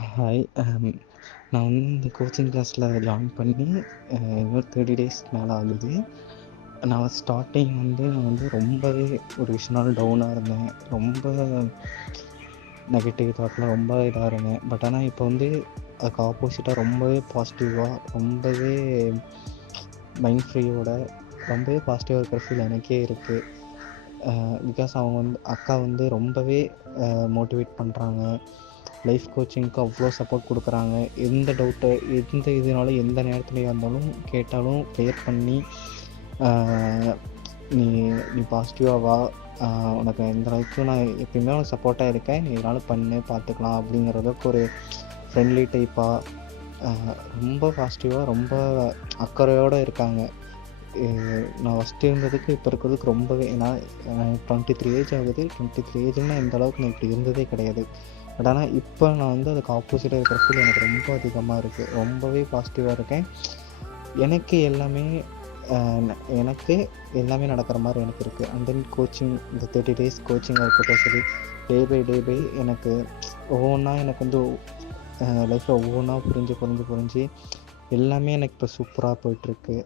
Hi. நான் வந்து இந்த கோச்சிங் கிளாஸில் ஜாயின் பண்ணி இன்னும் 30 டேஸ் மேலே ஆகுது. நான் வந்து ரொம்பவே ஒரு விஷயம் டவுனாக இருந்தேன். ரொம்ப நெகட்டிவ் தாட்டில் ரொம்ப இதாக இருந்தேன். பட் ஆனால் இப்போ வந்து அதுக்கு ஆப்போசிட்டாக ரொம்பவே பாசிட்டிவாக, ரொம்பவே மைண்ட் ஃப்ரீயோட, ரொம்பவே பாசிட்டிவாக இருக்கிற ஃபீல் எனக்கே இருக்குது. பிகாஸ் அவங்க வந்து அக்கா வந்து ரொம்பவே மோட்டிவேட் பண்ணுறாங்க. லைஃப் கோச்சிங்க்கு அவ்வளோ சப்போர்ட் கொடுக்குறாங்க. எந்த டவுட்டு, எந்த இதுனாலும், எந்த நேரத்துலையா இருந்தாலும் கேட்டாலும் க்ளியர் பண்ணி நீ நீ பாசிட்டிவாக வா, உனக்கு எந்த அளவுக்கு நான் எப்பயுமே உனக்கு சப்போர்ட்டாக இருக்கேன், நீ எதனாலும் பண்ணு பார்த்துக்கலாம் அப்படிங்கிற அளவுக்கு ஒரு ஃப்ரெண்ட்லி டைப்பாக ரொம்ப பாசிட்டிவாக, ரொம்ப அக்கறையோடு இருக்காங்க. நான் ஃபஸ்ட்டு இருந்ததுக்கு இப்போ இருக்கிறதுக்கு ரொம்பவே, நான் 23 ஏஜ் ஆகுது. 23 ஏஜில் நான் இந்த அளவுக்கு நான் இப்படி இருந்ததே கிடையாது. பட் ஆனால் இப்போ நான் வந்து அதுக்கு ஆப்போசிட்டாக இருக்கிற ஃபீல் எனக்கு ரொம்ப அதிகமாக இருக்குது. ரொம்பவே பாசிட்டிவாக இருக்கேன். எனக்கு எல்லாமே நடக்கிற மாதிரி எனக்கு இருக்குது. அண்ட் தென் கோச்சிங், இந்த 30 டேஸ் கோச்சிங்காக இருக்கட்டும் சரி, டே பை எனக்கு ஒவ்வொன்றா எனக்கு வந்து லைஃப்பில் ஒவ்வொன்றா புரிஞ்சு எல்லாமே எனக்கு இப்போ சூப்பராக போயிட்டுருக்கு.